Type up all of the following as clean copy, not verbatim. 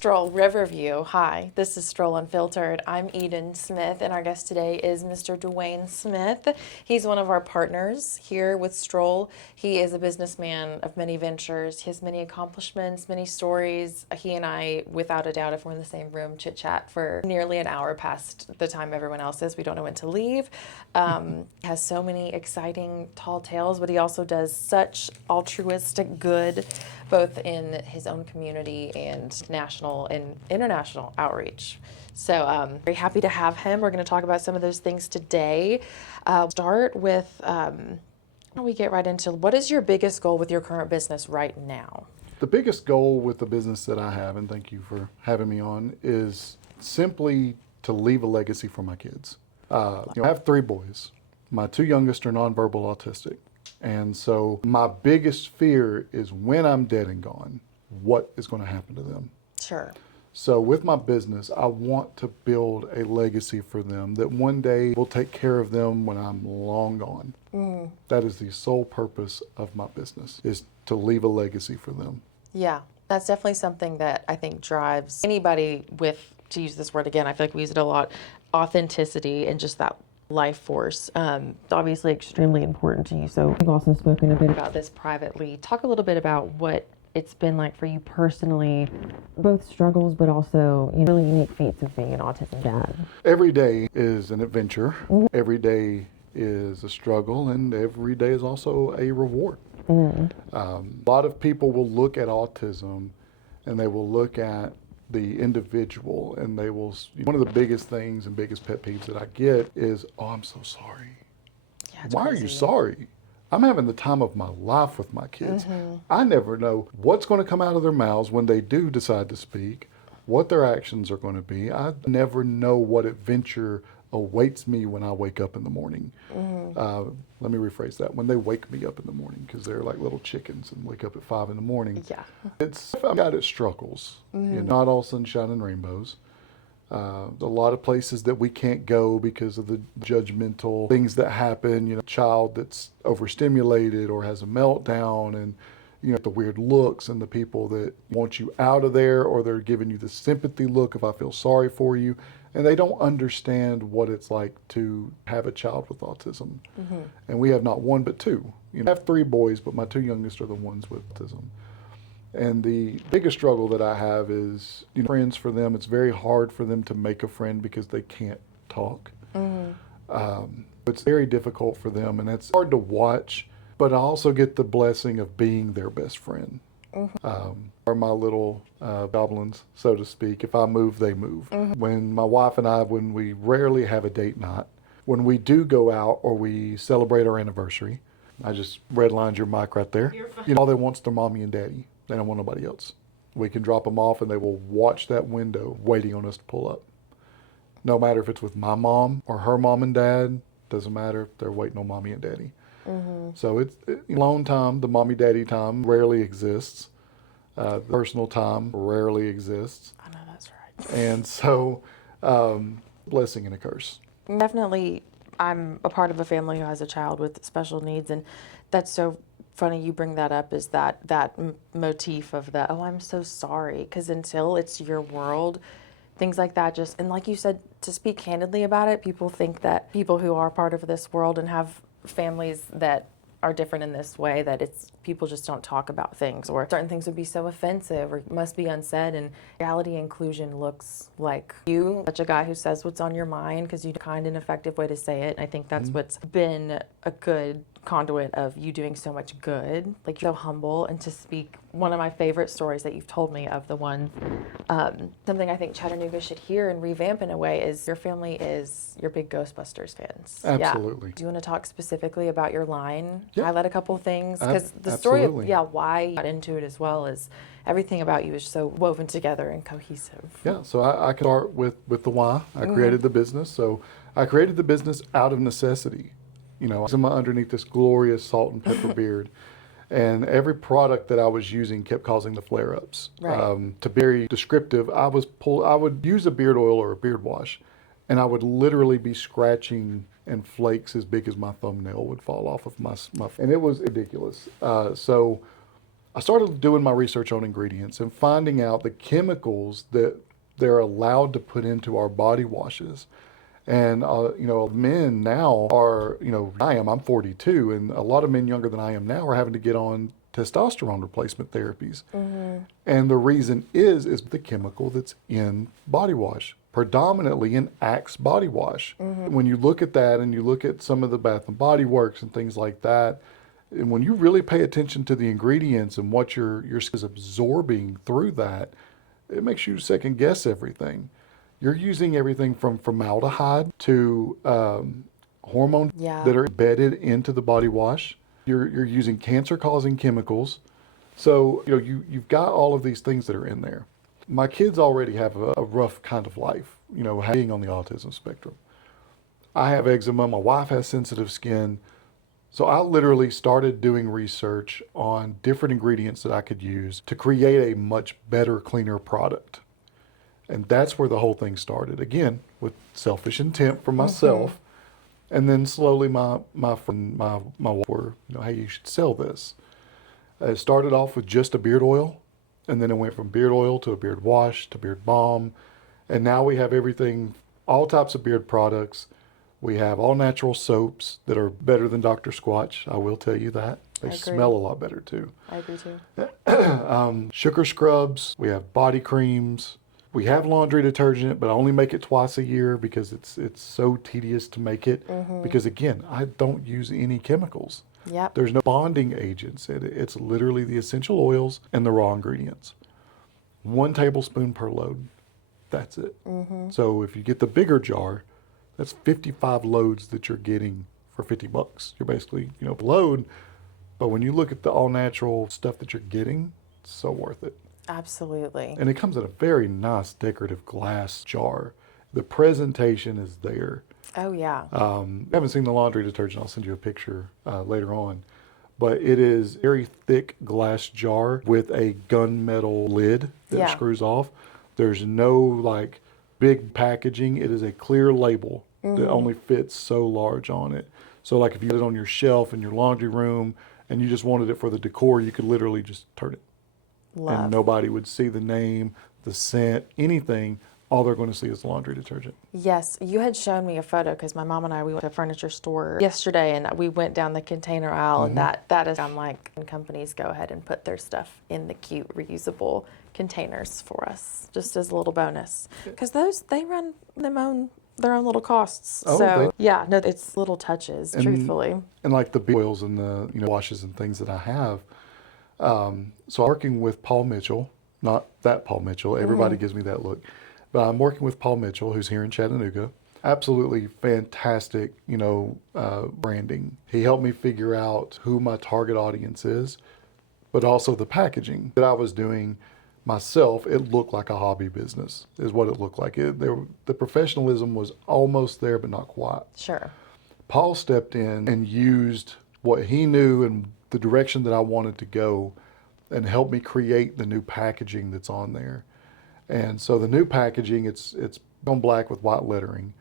Stroll Riverview. Hi, this is Stroll Unfiltered. I'm Eden Smith, and our guest today is Mr. Dwayne Smith. He's one of our partners here with Stroll. He is a businessman of many ventures. He has many accomplishments, many stories. He and I, without a doubt, if we're in the same room, chit-chat for nearly an hour past the time everyone else is. We don't know when to leave. Has so many exciting tall tales, but he also does such altruistic good, both in his own community and national and international outreach. So very happy to have him. We're going to talk about some of those things today. Start with, we get right into, what is your biggest goal with your current business right now? The biggest goal with the business that I have, and thank you for having me on, is simply to leave a legacy for my kids. I have 3 boys. My 2 youngest are nonverbal autistic. And so my biggest fear is when I'm dead and gone, what is going to happen to them? Sure. So with my business, I want to build a legacy for them that one day will take care of them when I'm long gone. That is the sole purpose of my business, is to leave a legacy for them. Yeah, that's definitely something that I think drives anybody with, to use this word again, I feel like we use it a lot, authenticity and just that life force. It's obviously extremely important to you. So you've also spoken a bit about this privately. Talk a little bit about what it's been like for you personally, both struggles, but also really unique feats of being an autism dad. Every day is an adventure. Every day is a struggle, and every day is also a reward. A lot of people will look at autism and they will look at the individual, and they will, one of the biggest things and biggest pet peeves that I get is, oh, I'm so sorry. Yeah, it's Why crazy. are you sorry? I'm having the time of my life with my kids. I never know what's going to come out of their mouths when they do decide to speak, what their actions are going to be. I never know what adventure awaits me when I wake up in the morning. Let me rephrase that. When they wake me up in the morning, because they're like little chickens and wake up at 5 in the morning. Yeah. It's a guy that struggles. Not all sunshine and rainbows. A lot of places that we can't go because of the judgmental things that happen. Child that's overstimulated or has a meltdown, and the weird looks and the people that want you out of there, or they're giving you the sympathy look of I feel sorry for you, and they don't understand what it's like to have a child with autism. And we have not one but 2. I have 3 boys, but my 2 youngest are the ones with autism. And the biggest struggle that I have is, friends for them. It's very hard for them to make a friend because they can't talk. It's very difficult for them, and it's hard to watch, but I also get the blessing of being their best friend. Are my little goblins, so to speak. If I move, they move. When my wife and I, when we rarely have a date night, when we do go out or we celebrate our anniversary, I just redlined your mic right there. All they want is their mommy and daddy. They don't want nobody else. We can drop them off and they will watch that window waiting on us to pull up. No matter if it's with my mom or her mom and dad, doesn't matter. They're waiting on mommy and daddy. So it's alone time, the mommy daddy time rarely exists. Personal time rarely exists. I know that's right. And so, blessing and a curse. Definitely, I'm a part of a family who has a child with special needs, and that's so funny you bring that up, is that motif of the, oh, I'm so sorry, because until it's your world, things like that just, and like you said, to speak candidly about it, people think that people who are part of this world and have families that are different in this way, that it's people just don't talk about things, or certain things would be so offensive or must be unsaid. And reality inclusion looks like you, such a guy who says what's on your mind, because you have a kind and effective way to say it. And I think that's what's been a good conduit of you doing so much good. Like, you're so humble, and to speak, one of my favorite stories that you've told me of the ones, something I think Chattanooga should hear and revamp in a way, is your family is your big Ghostbusters fans. Absolutely. Yeah. Do you want to talk specifically about your line? Yeah. Highlight a couple things, because the story Absolutely. of why you got into it, as well as everything about you, is so woven together and cohesive. Yeah, so I can start with the why. I created the business. So I created the business out of necessity. I'm underneath this glorious salt and pepper beard. And every product that I was using kept causing the flare-ups. Right. To be very descriptive, I would use a beard oil or a beard wash, and I would literally be scratching, and flakes as big as my thumbnail would fall off of my and it was ridiculous. So I started doing my research on ingredients and finding out the chemicals that they're allowed to put into our body washes. And, men now are, I'm 42, and a lot of men younger than I am now are having to get on testosterone replacement therapies. And the reason is the chemical that's in body wash, predominantly in Axe body wash. When you look at that and you look at some of the Bath and Body Works and things like that, and when you really pay attention to the ingredients and what your skin is absorbing through that, it makes you second guess everything. You're using everything from formaldehyde to hormones that are embedded into the body wash. You're using cancer-causing chemicals. So, you've got all of these things that are in there. My kids already have a rough kind of life, being on the autism spectrum. I have eczema. My wife has sensitive skin. So I literally started doing research on different ingredients that I could use to create a much better, cleaner product. And that's where the whole thing started. Again, with selfish intent for myself. And then slowly my wife were, hey, you should sell this. It started off with just a beard oil. And then it went from beard oil to a beard wash to beard balm. And now we have everything, all types of beard products. We have all natural soaps that are better than Dr. Squatch. I will tell you that. They smell a lot better too. I agree too. Sugar scrubs. We have body creams. We have laundry detergent, but I only make it twice a year because it's so tedious to make it. Because again, I don't use any chemicals. Yep. There's no bonding agents. It's literally the essential oils and the raw ingredients. 1 tablespoon per load. That's it. So if you get the bigger jar, that's 55 loads that you're getting for $50. You're basically, load. But when you look at the all natural stuff that you're getting, it's so worth it. Absolutely. And it comes in a very nice decorative glass jar. The presentation is there. Oh, yeah. I haven't seen the laundry detergent. I'll send you a picture later on. But it is a very thick glass jar with a gunmetal lid that screws off. There's no big packaging. It is a clear label that only fits so large on it. So if you had it on your shelf in your laundry room and you just wanted it for the decor, you could literally just turn it. Love. And nobody would see the name, the scent, anything. All they're going to see is the laundry detergent. Yes, you had shown me a photo because my mom and I, we went to a furniture store yesterday and we went down the container aisle and that is, I'm like, companies go ahead and put their stuff in the cute reusable containers for us, just as a little bonus. Because they run their own little costs. It's little touches, truthfully. And the oils and the washes and things that I have. So I'm working with Paul Mitchell, not that Paul Mitchell. Everybody gives me that look. But I'm working with Paul Mitchell, who's here in Chattanooga. Absolutely fantastic, branding. He helped me figure out who my target audience is, but also the packaging that I was doing myself. It looked like a hobby business is what it looked like. The professionalism was almost there, but not quite. Sure. Paul stepped in and used what he knew and the direction that I wanted to go and helped me create the new packaging that's on there. And so the new packaging, it's on black with white lettering,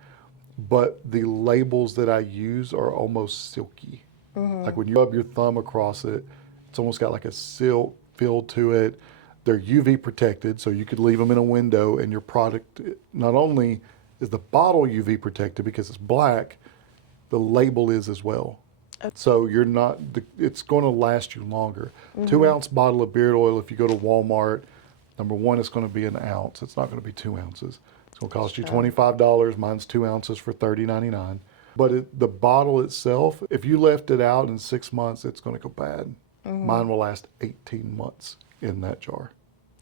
but the labels that I use are almost silky. Like when you rub your thumb across it, it's almost got like a silk feel to it. They're UV protected, so you could leave them in a window and your product, not only is the bottle UV protected because it's black, the label is as well. So it's going to last you longer. 2-ounce bottle of beard oil, if you go to Walmart, number one, it's going to be an ounce. It's not going to be 2 ounces. It's going to cost you $25. Mine's 2 ounces for $30.99. But the bottle itself, if you left it out in 6 months, it's going to go bad. Mine will last 18 months in that jar,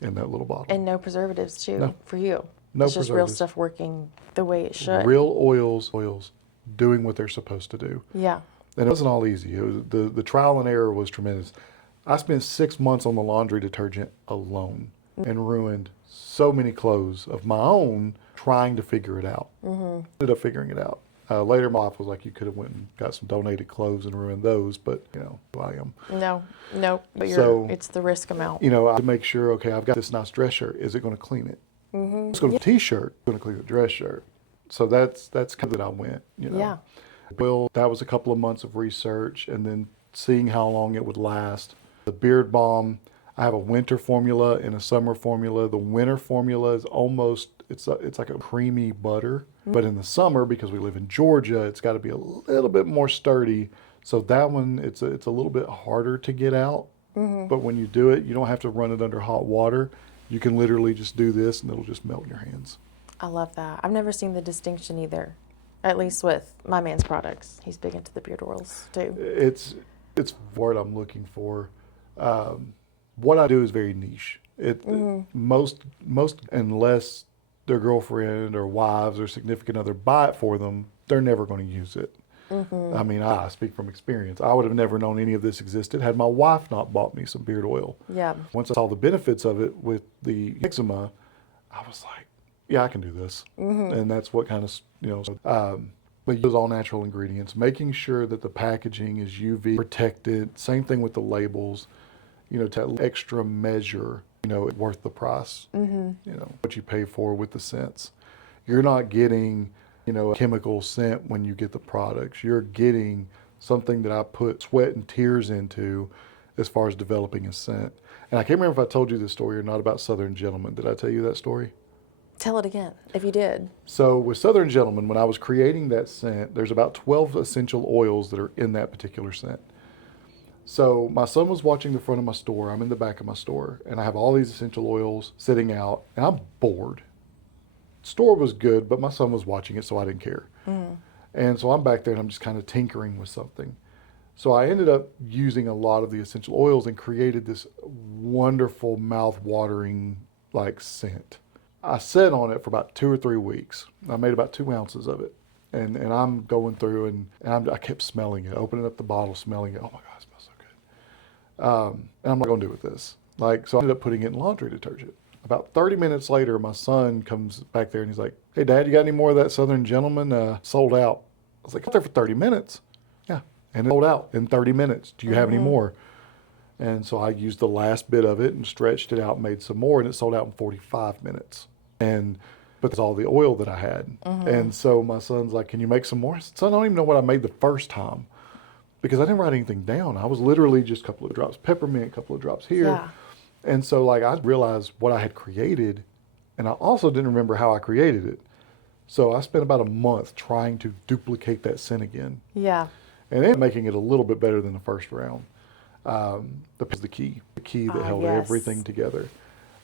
in that little bottle. And no preservatives too, for you. No it's just real preservatives. stuff working the way it should. Real oils doing what they're supposed to do. Yeah. And it wasn't all easy. It was, the trial and error was tremendous. I spent 6 months on the laundry detergent alone and ruined so many clothes of my own trying to figure it out. Ended up figuring it out. Later, my wife was like, you could have went and got some donated clothes and ruined those, but, who I am. No, but it's the risk amount. I had to make sure, okay, I've got this nice dress shirt. Is it going to clean it? It's going to be a t-shirt. It's going to clean the dress shirt. So that's kind of that I went, Yeah. Well, that was a couple of months of research and then seeing how long it would last. The beard balm, I have a winter formula and a summer formula. The winter formula is almost, it's like a creamy butter. But in the summer, because we live in Georgia, it's got to be a little bit more sturdy. So that one, it's a little bit harder to get out. But when you do it, you don't have to run it under hot water. You can literally just do this and it'll just melt in your hands. I love that. I've never seen the distinction either, at least with my man's products. He's big into the beard oils too. It's what I'm looking for. What I do is very niche. Most unless their girlfriend or wives or significant other buy it for them, they're never going to use it. I mean, I speak from experience. I would have never known any of this existed had my wife not bought me some beard oil. Yeah. Once I saw the benefits of it with the eczema, I was like, yeah, I can do this. And that's what kind of, but use all natural ingredients, making sure that the packaging is UV protected. Same thing with the labels, to extra measure, worth the price, what you pay for with the scents. You're not getting, a chemical scent when you get the products. You're getting something that I put sweat and tears into as far as developing a scent. And I can't remember if I told you this story or not about Southern Gentleman. Did I tell you that story? Tell it again, if you did. So with Southern Gentleman, when I was creating that scent, there's about 12 essential oils that are in that particular scent. So my son was watching the front of my store. I'm in the back of my store, and I have all these essential oils sitting out, and I'm bored. Store was good, but my son was watching it, so I didn't care. And so I'm back there, and I'm just kind of tinkering with something. So I ended up using a lot of the essential oils and created this wonderful mouth-watering like scent. I sat on it for about 2 or 3 weeks. I made about 2 ounces of it. And I'm going through and I kept smelling it, opening up the bottle, smelling it. Oh my God, it smells so good. And I'm not going to do with this. So I ended up putting it in laundry detergent. About 30 minutes later, my son comes back there and he's like, hey, Dad, you got any more of that Southern Gentleman? Sold out. I was like, I was there for 30 minutes. Yeah. And it sold out in 30 minutes. Do you have any more? And so I used the last bit of it and stretched it out, made some more, and it sold out in 45 minutes. But that's all the oil that I had. And so my son's like, can you make some more? I said, son, I don't even know what I made the first time because I didn't write anything down. I was literally just a couple of drops peppermint, a couple of drops here. Yeah. And so I realized what I had created, and I also didn't remember how I created it. So I spent about a month trying to duplicate that scent again. Yeah. And then making it a little bit better than the first round. The key that held everything together.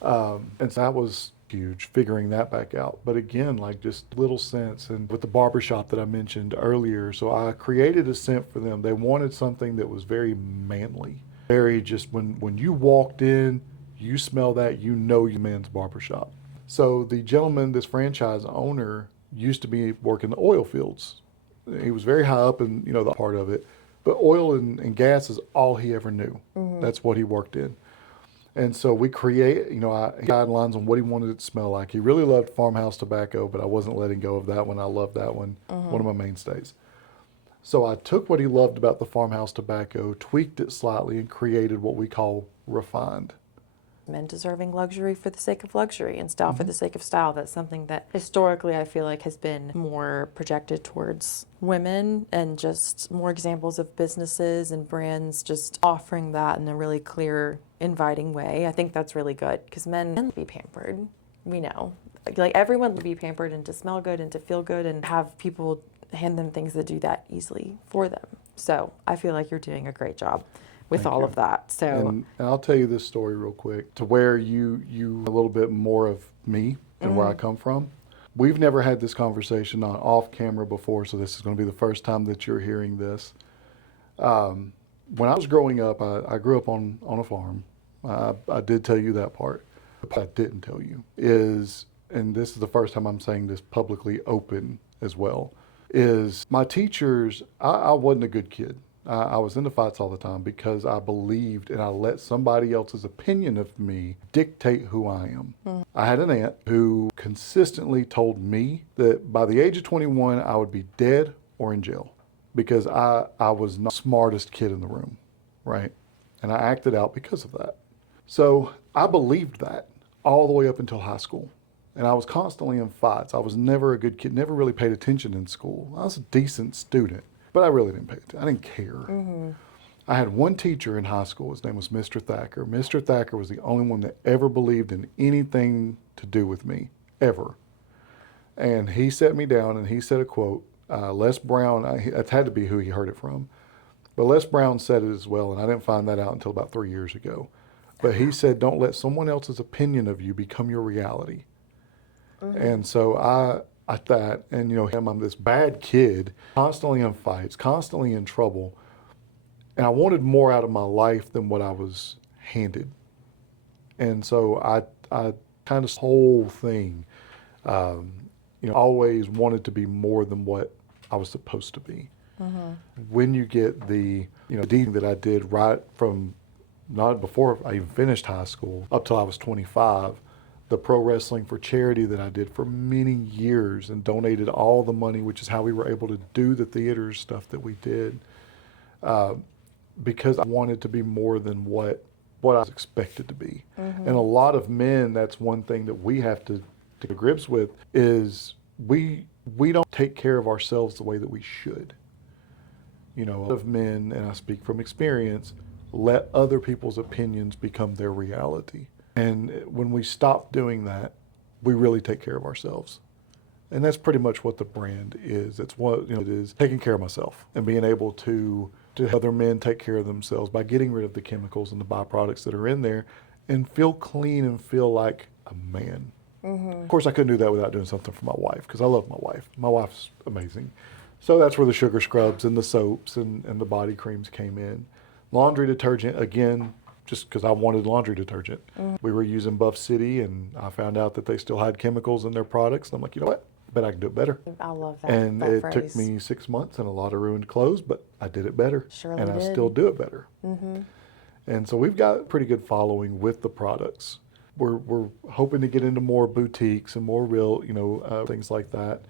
And so that was huge, figuring that back out. But again, just little scents. And with the barbershop that I mentioned earlier, so I created a scent for them. They wanted something that was very manly. Very just when you walked in, you smell that, you know your man's barbershop. So the gentleman, this franchise owner, used to be working the oil fields. He was very high up in, the part of it. But oil and gas is all he ever knew. That's what he worked in. And so we create, guidelines on what he wanted it to smell like. He really loved farmhouse tobacco, but I wasn't letting go of that one. I love that one, one of my mainstays. So I took what he loved about the farmhouse tobacco, tweaked it slightly, and created what we call refined. Men deserving luxury for the sake of luxury and style for the sake of style. That's something that historically I feel like has been more projected towards women, and just more examples of businesses and brands just offering that in a really clear, inviting way. I think that's really good because men can be pampered. We know. Everyone will be pampered and to smell good and to feel good and have people hand them things that do that easily for them. So I feel like you're doing a great job with all of that. So and I'll tell you this story real quick to where you a little bit more of me and where I come from. We've never had this conversation on off camera before, so this is going to be the first time that you're hearing this. When I was growing up, I grew up on a farm. I did tell you that part. The part I didn't tell you is, and this is the first time I'm saying this publicly open as well, is my teachers, I wasn't a good kid. I was into fights all the time because I believed and I let somebody else's opinion of me dictate who I am. I had an aunt who consistently told me that by the age of 21, I would be dead or in jail because I was not the smartest kid in the room, right? And I acted out because of that. So I believed that all the way up until high school. And I was constantly in fights. I was never a good kid, never really paid attention in school. I was a decent student. But I really didn't pay attention. I didn't care. I had one teacher in high school. His name was Mr. Thacker. Mr. Thacker was the only one that ever believed in anything to do with me, ever. And he sat me down and he said a quote. Les Brown, it had to be who he heard it from, but Les Brown said it as well, and I didn't find that out until about 3 years ago. But he said, don't let someone else's opinion of you become your reality. And so I thought, and I'm this bad kid, constantly in fights, constantly in trouble, and I wanted more out of my life than what I was handed. And so I kind of whole thing, always wanted to be more than what I was supposed to be. When you get the, deed that I did right from not before I even finished high school up till I was 25, the pro wrestling for charity that I did for many years and donated all the money, which is how we were able to do the theater stuff that we did, because I wanted to be more than what I was expected to be. And a lot of men, that's one thing that we have to get to grips with, is we don't take care of ourselves the way that we should. A lot of men, and I speak from experience, let other people's opinions become their reality. And when we stop doing that, we really take care of ourselves. And that's pretty much what the brand is. It's what it is, taking care of myself and being able to help other men take care of themselves by getting rid of the chemicals and the byproducts that are in there and feel clean and feel like a man. Of course, I couldn't do that without doing something for my wife, because I love my wife. My wife's amazing. So that's where the sugar scrubs and the soaps and the body creams came in. Laundry detergent, again, just because I wanted laundry detergent. We were using Buff City, and I found out that they still had chemicals in their products. And I'm like, you know what? I bet I can do it better. I love that. And that it phrase. took me 6 months and a lot of ruined clothes, but I did it better. Surely and I did. still do it better. And so we've got a pretty good following with the products. We're hoping to get into more boutiques and more real, things like that.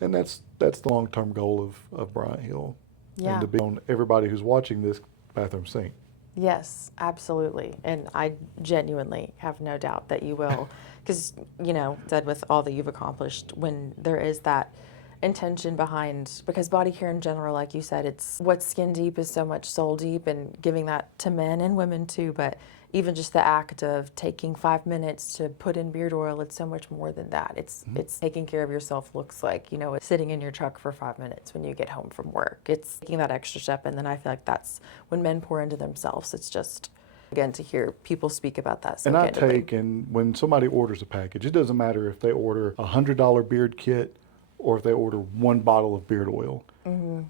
And that's the long-term goal of Bryant Hill. Yeah. And to be on everybody who's watching this bathroom sink. Yes, absolutely. And I genuinely have no doubt that you will. Because, said with all that you've accomplished, when there is that intention behind, because body care in general, like you said, it's what's skin deep is so much soul deep, and giving that to men and women too. But even just the act of taking 5 minutes to put in beard oil, it's so much more than that. It's taking care of yourself looks like, it's sitting in your truck for 5 minutes when you get home from work. It's taking that extra step, and then I feel like that's when men pour into themselves. It's just, again, to hear people speak about that so And candidly. and when somebody orders a package, it doesn't matter if they order a $100 beard kit or if they order 1 bottle of beard oil.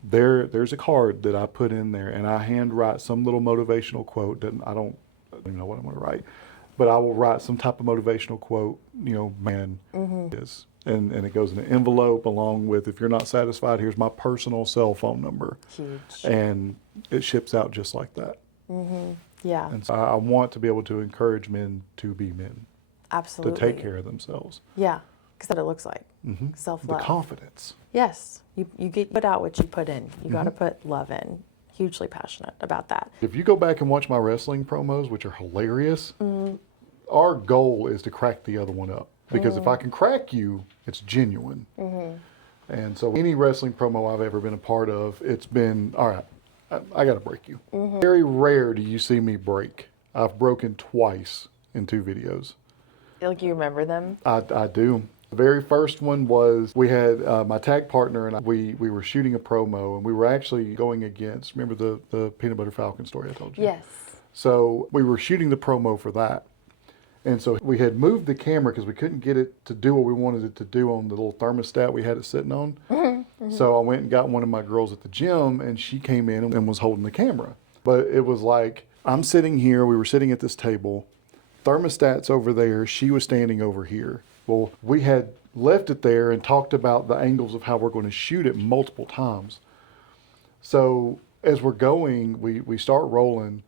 There's a card that I put in there, and I hand write some little motivational quote that I don't even know what I'm going to write, but I will write some type of motivational quote, man is. And it goes in an envelope along with, if you're not satisfied, here's my personal cell phone number. Huge. And it ships out just like that. Yeah, And so I want to be able to encourage men to be men, absolutely. to take care of themselves. Yeah, because that's what it looks like. The Self-love. confidence. Yes, you put out what you put in. You got to put love in. Hugely passionate about that. If you go back and watch my wrestling promos, which are hilarious, our goal is to crack the other one up. Because if I can crack you, it's genuine. And so any wrestling promo I've ever been a part of, it's been, all right, I got to break you. Very rare do you see me break. I've broken twice in 2 videos. Like, you remember them? I do. The very first one was, we had my tag partner and we were shooting a promo, and we were actually going against, remember the Peanut Butter Falcon story I told you? Yes. So we were shooting the promo for that. And so we had moved the camera because we couldn't get it to do what we wanted it to do on the little thermostat we had it sitting on. So I went and got one of my girls at the gym, and she came in and was holding the camera. But it was like, I'm sitting here, we were sitting at this table, thermostat's over there, she was standing over here. Well, we had left it there and talked about the angles of how we're going to shoot it multiple times. So as we're going, we start rolling,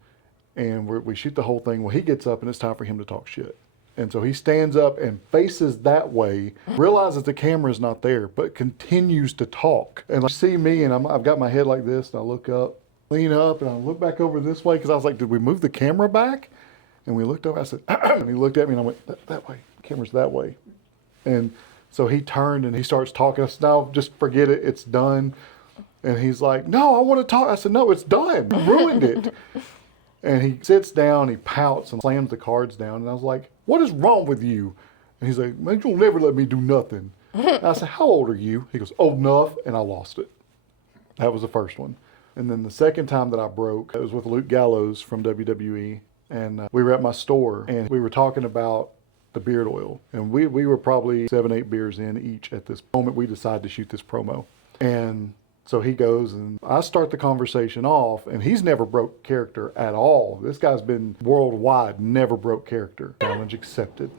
and we shoot the whole thing. Well, he gets up, and it's time for him to talk shit. And so he stands up and faces that way, realizes the camera's not there, but continues to talk. And I see me, and I've got my head like this, and I look up, lean up, and I look back over this way, because I was like, did we move the camera back? And we looked over, I said, and he looked at me, and I went, that way, camera's that way. And so he turned, and he starts talking. I said, no, just forget it, it's done. And he's like, no, I want to talk. I said, no, it's done. You ruined it. And he sits down, he pouts and slams the cards down. And I was like, what is wrong with you? And he's like, man, you'll never let me do nothing. And I said, how old are you? He goes, old enough. And I lost it. That was the first one. And then the second time that I broke, it was with Luke Gallows from WWE. And we were at my store and we were talking about the beard oil. And we were probably 7, 8 beers in each at this moment we decided to shoot this promo. And so he goes and I start the conversation off, and he's never broke character at all. This guy's been worldwide, never broke character. Challenge accepted.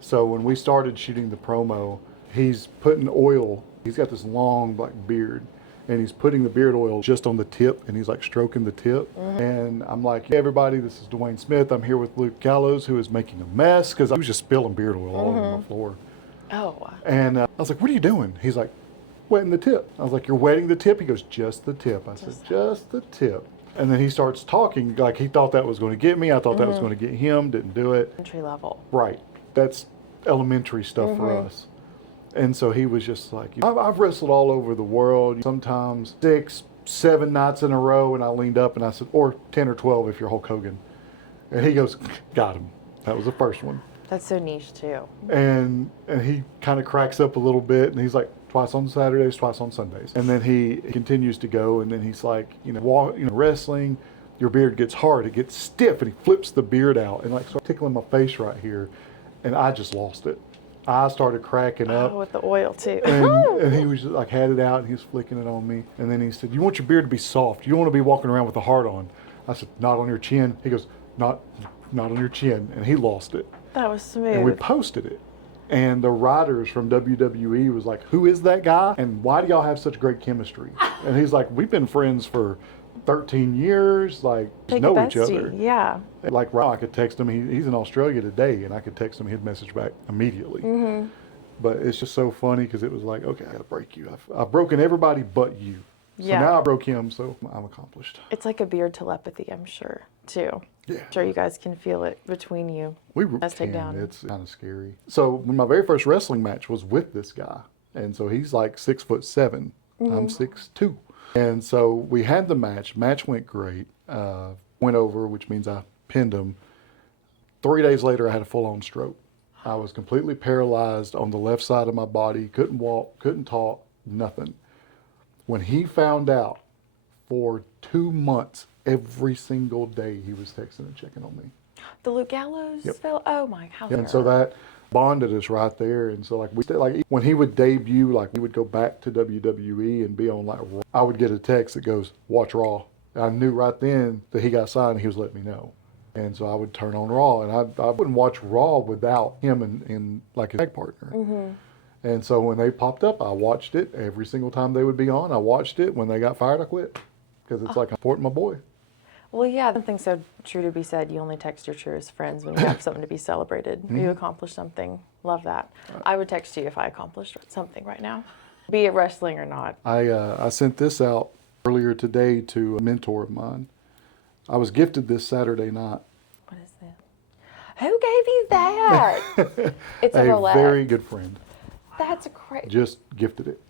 So when we started shooting the promo, he's putting oil. He's got this long black beard, and he's putting the beard oil just on the tip, and he's like stroking the tip. And I'm like, hey, everybody, this is Dwayne Smith. I'm here with Luke Gallows, who is making a mess because I was just spilling beard oil all over my floor. Oh. And I was like, what are you doing? He's like, wetting the tip. I was like, you're wetting the tip? He goes, just the tip. I said, just the tip. And then he starts talking like he thought that was going to get me. I thought that was going to get him. Didn't do it. Entry level. Right. That's elementary stuff for us. And so he was just like, I've wrestled all over the world, sometimes 6, 7 nights in a row. And I leaned up and I said, or 10 or 12 if you're Hulk Hogan. And he goes, got him. That was the first one. That's so niche too. And he kind of cracks up a little bit, and he's like, twice on Saturdays, twice on Sundays. And then he continues to go, and then he's like, wrestling, your beard gets hard, it gets stiff, and he flips the beard out and like starts tickling my face right here, and I just lost it. I started cracking up. Oh, with the oil too. And he was just like, had it out, and he was flicking it on me. And then he said, you want your beard to be soft. You don't want to be walking around with a heart on. I said, not on your chin. He goes, not on your chin. And he lost it. That was smooth. And we posted it. And the writers from WWE was like, who is that guy? And why do y'all have such great chemistry? And he's like, we've been friends for 13 years, like, Take know a each bestie, other. Yeah. Like, I could text him, he's in Australia today, and I could text him, he'd message back immediately. But it's just so funny because it was like, okay, I gotta break you. I've broken everybody but you. So Yeah. now I broke him, so I'm accomplished. It's like a beard telepathy, I'm sure, too. Yeah. I'm sure you guys can feel it between you. Let's take down. It's kind of scary. So my very first wrestling match was with this guy. And so he's like 6'7". I'm 6'2". And so we had the match. Match went great. Went over, which means I pinned him. 3 days later, I had a full-on stroke. I was completely paralyzed on the left side of my body. Couldn't walk, couldn't talk, nothing. When he found out, for 2 months, every single day, he was texting and checking on me. The Luke Gallows Yep. fell. Oh my, how And so that bonded us right there. And so like when he would debut, like he would go back to WWE and be on like Raw, I would get a text that goes, watch Raw. And I knew right then that he got signed. He was letting me know. And so I would turn on Raw, and I wouldn't watch Raw without him and like his tag partner. And so when they popped up, I watched it every single time they would be on. I watched it. When they got fired, I quit because it's like I'm supporting my boy. Well, yeah, something so true to be said. You only text your truest friends when you have something to be celebrated. You accomplished something. Love that. I would text you if I accomplished something right now, be it wrestling or not. I sent this out earlier today to a mentor of mine. I was gifted this Saturday night. What is that? Who gave you that? It's a Rolex. Very good friend. That's great. Just gifted it.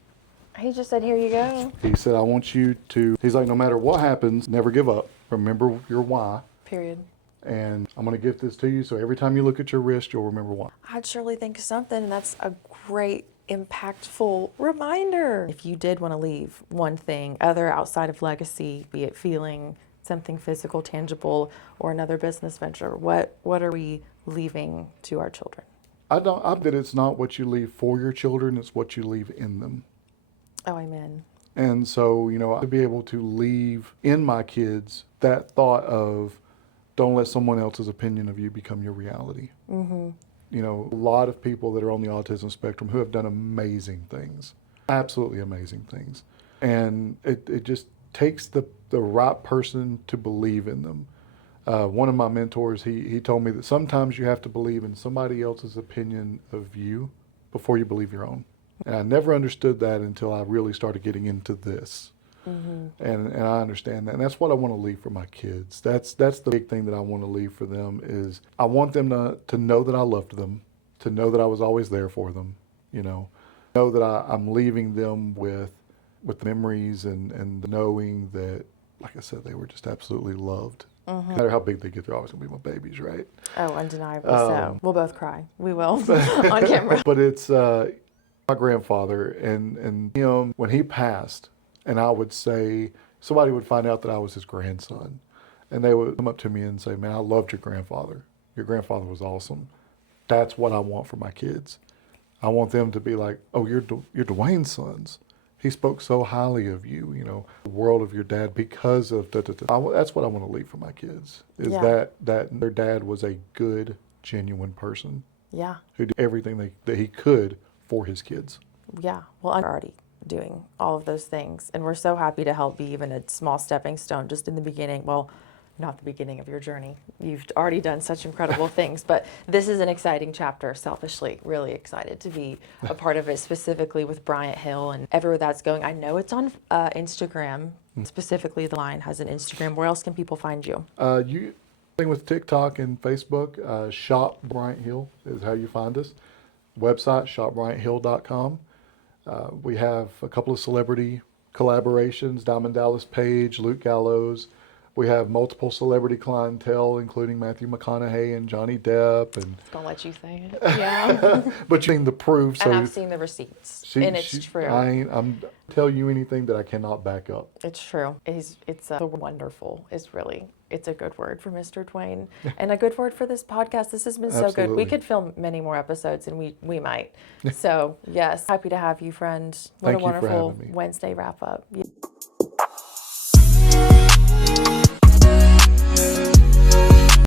He just said, here you go. He said, I want you to, he's like, no matter what happens, never give up. Remember your why. Period. And I'm going to gift this to you, so every time you look at your wrist, you'll remember why. I'd surely think of something, and that's a great, impactful reminder. If you did want to leave one thing other outside of legacy, be it feeling something physical, tangible, or another business venture, what are we leaving to our children? I that it's not what you leave for your children, it's what you leave in them. Oh, amen. And so, to be able to leave in my kids that thought of don't let someone else's opinion of you become your reality. A lot of people that are on the autism spectrum who have done amazing things, absolutely amazing things. And it just takes the right person to believe in them. One of my mentors, he told me that sometimes you have to believe in somebody else's opinion of you before you believe your own. And I never understood that until I really started getting into this. And I understand that. And that's what I want to leave for my kids. That's the big thing that I want to leave for them is I want them to know that I loved them, to know that I was always there for them, know that I'm leaving them with with the memories and the knowing that, like I said, they were just absolutely loved. No matter how big they get, they're always going to be my babies, right? Oh, undeniably so. We'll both cry. We will on camera. But it's my grandfather, and him, when he passed, and I would say, somebody would find out that I was his grandson, and they would come up to me and say, man, I loved your grandfather. Your grandfather was awesome. That's what I want for my kids. I want them to be like, oh, you're Dwayne's sons. He spoke so highly of you, the world of your dad because of that's what I want to leave for my kids, is that their dad was a good, genuine person. Yeah. Who did everything that he could for his kids. Yeah. Well, I'm already doing all of those things, and we're so happy to help be even a small stepping stone just in the beginning. Well, not the beginning of your journey. You've already done such incredible things, but this is an exciting chapter, selfishly, really excited to be a part of it, specifically with Bryant Hill and everywhere that's going. I know it's on Instagram, specifically the line has an Instagram. Where else can people find you? Thing with TikTok and Facebook, Shop Bryant Hill is how you find us. Website, shopbryanthill.com. We have a couple of celebrity collaborations, Diamond Dallas Page, Luke Gallows. We have multiple celebrity clientele, including Matthew McConaughey and Johnny Depp. And Don't let you say it. Yeah. but you've seen the proof. And I've seen the receipts. And it's true. I'm tell you anything that I cannot back up. It's true. The word wonderful is really, it's a good word for Mr. Dwayne and a good word for this podcast. This has been so good. We could film many more episodes, and we might. So yes, happy to have you, friend. What Thank a you for wonderful having me. Wednesday wrap up.